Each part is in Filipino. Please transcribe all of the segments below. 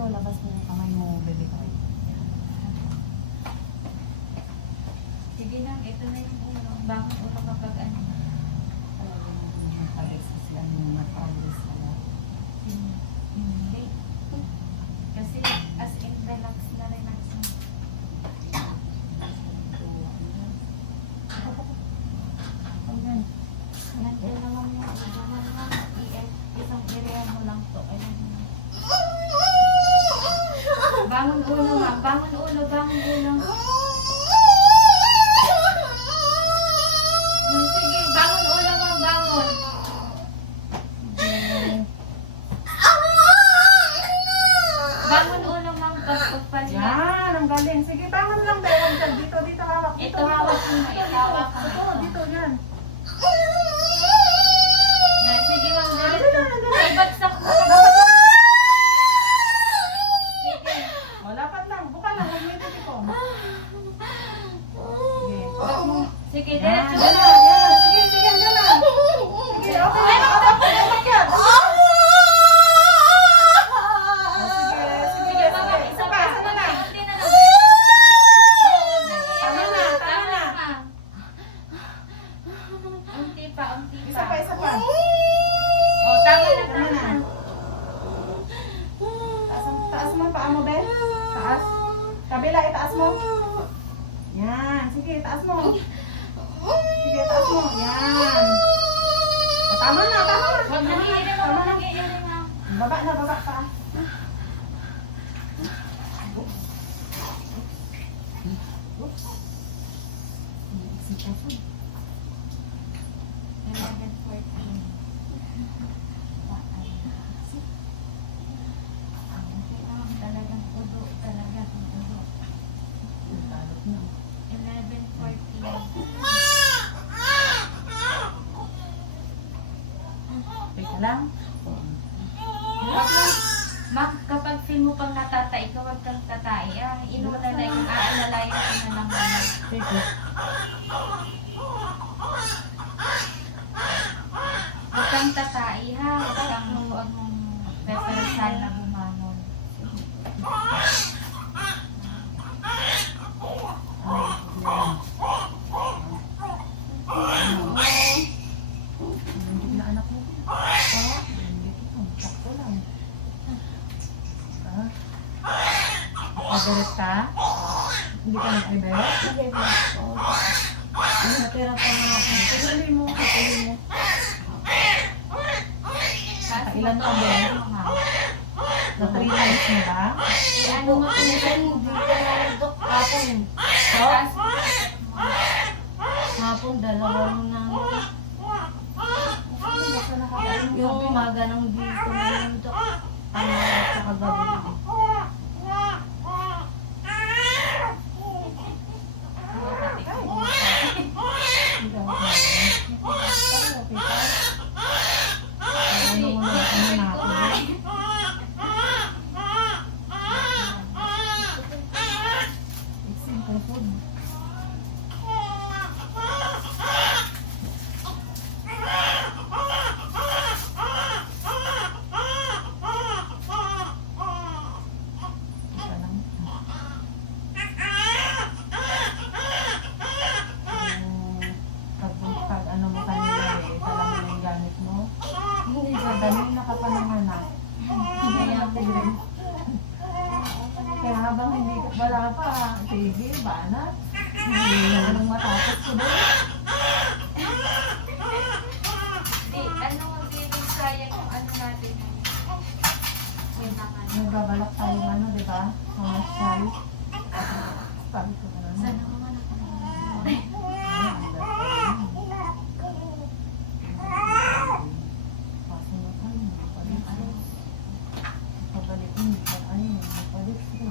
dito, labas mo yung kamay mo, baby ko. Sige na, ito na yung ulo. Bakit ulo kapag ano? Matalis sila, matalis sila. Hindi. Kasi as in relax na relax na. Nandiyan naman yung ulo naman. Isang area mo lang to. Ayan. Bangon ulo nga. Bangon ulo. Bangon ulo. Sige, bangon ulo nga. Bangon. Bangon ulo nga. Pagpapalit. Yan, ang galing. Sige, bangon lang dahil dito, dito hawak. Dito, Ito hawak mo na. Ito hawak mo. Ito, dito, yan. Yan, sige lang. Ay, bagsak mo. Sige. O, lapat lang. Buka lang. Huwag mo yung titi ko. Sige. Bak mo. Sige, Yan, diretso. yan na, yan na. Sige, sige, yan na. Sige, okay. Apat yan. O, sige, sige, Sige, mga sige. isa Isa pa. pa, isa na lang. Kunti na lang. Tama na, tama na. Unti pa, unti pa. Isa pa, isa pa. Oh, tama na, Tama tama na. na. Taas mo, paa mo, Ben. Taas. Kabila, itaas mo. Yan. Sige, taas mo. Sige, taas mo. Yan. O, tama na, tama na. Huwag nag-iiri mo, huwag nag-iiri mo. Baba na, baba pa. Oops. Oops. 11:14. Talagang udo, talagang udo. 11:14. Teka lang. Mak, kapag feel mo pang natatai ka, huwag kang tatai. Inuna na yung aalalayan ko na lang naman. Teka. Huwag kang tatai ha. Huwag mong preferensan na bumangon. Hindi na anak mo. Sakto lang. Nag-iberet ka? Hindi ka nag-iberet? Ano, natira pa mga ako. Tuloy mo, tuloy mo. Ilan ka ba? Na 3 times mo ba? Ano mo Hapon, dalawa na yung umaga ng dito na yung ano sa kagabi. Ano mo na, ano na ako? It's simple food. Teka lang. Pag ano mo kanila eh, tala mo na yung gamit mo. Hindi sa dami nakapananganak. Kaya ako din. Kaya habang hindi wala pa, sige, banat. Hindi na nang matapos ko doon. Di, ano, di rin sayang yung ano natin. Yung tangan. Nagbabalak tayo ano, di ba? Sa masyal. Sabi ko na Sana naman. naman ako. Pabalik mo, ayun, pabalik mo.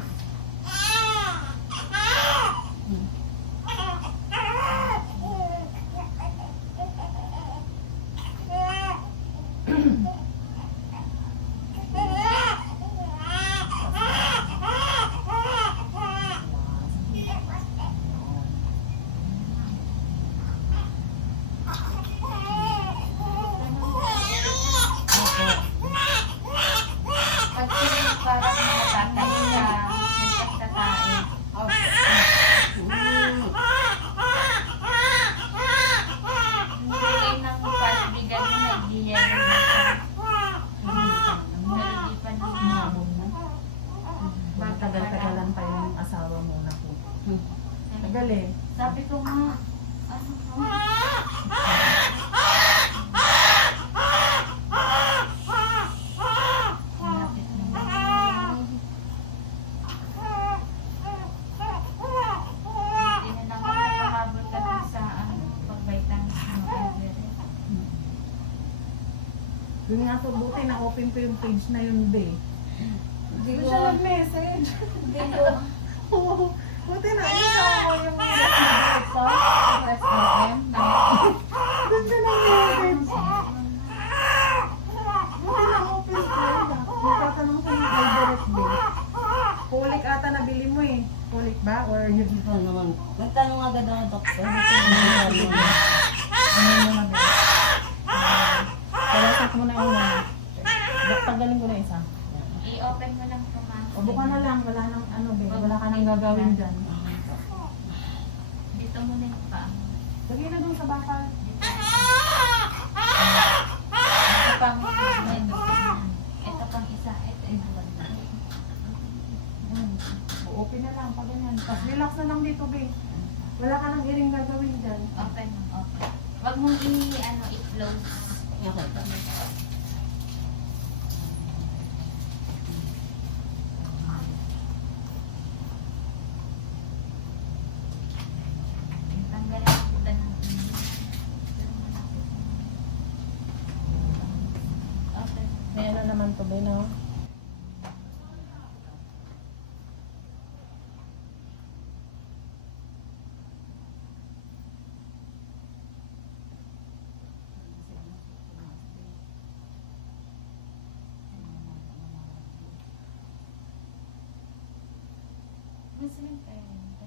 Sabi ko nga, ano mo? Malapit na. Hindi na lang ako nakahabol kasi sa pag-vitamins ng Everest. Yun nga to, buti na-open ko yung page na yun, be. Hindi Hindi ko, siya nag-message. hindi ko, Oo. Buti na, isa ko yung nag-message ko. SRM. Doon siya nag-message. Buti na-open ko. Nagtatanong ko ng Everest, be. Kulik ata nabili mo eh. Kulik ba? Or yun? ikaw naman. Nagtanong agad ako, doktor. Ano yung mga be? Kalasat mo na yung mga. Tanggalin ko na isa. I-open mo lang ito, ma'am. O buka na lang, wala nang ano be. Wala ka nang gagawin dyan. Dito muna yung paa mo. Lagay na dun sa bakal. Ito pang ito pang isa. Ito yung Yan. Open na lang, pag ganyan. Tapos relax na lang dito, be. Wala ka nang iring gagawin dyan. open mo, open. Huwag mong i-close. Okay. Tanggalin ang puta ng open. May ano naman to, be, no? Muslim pa yun.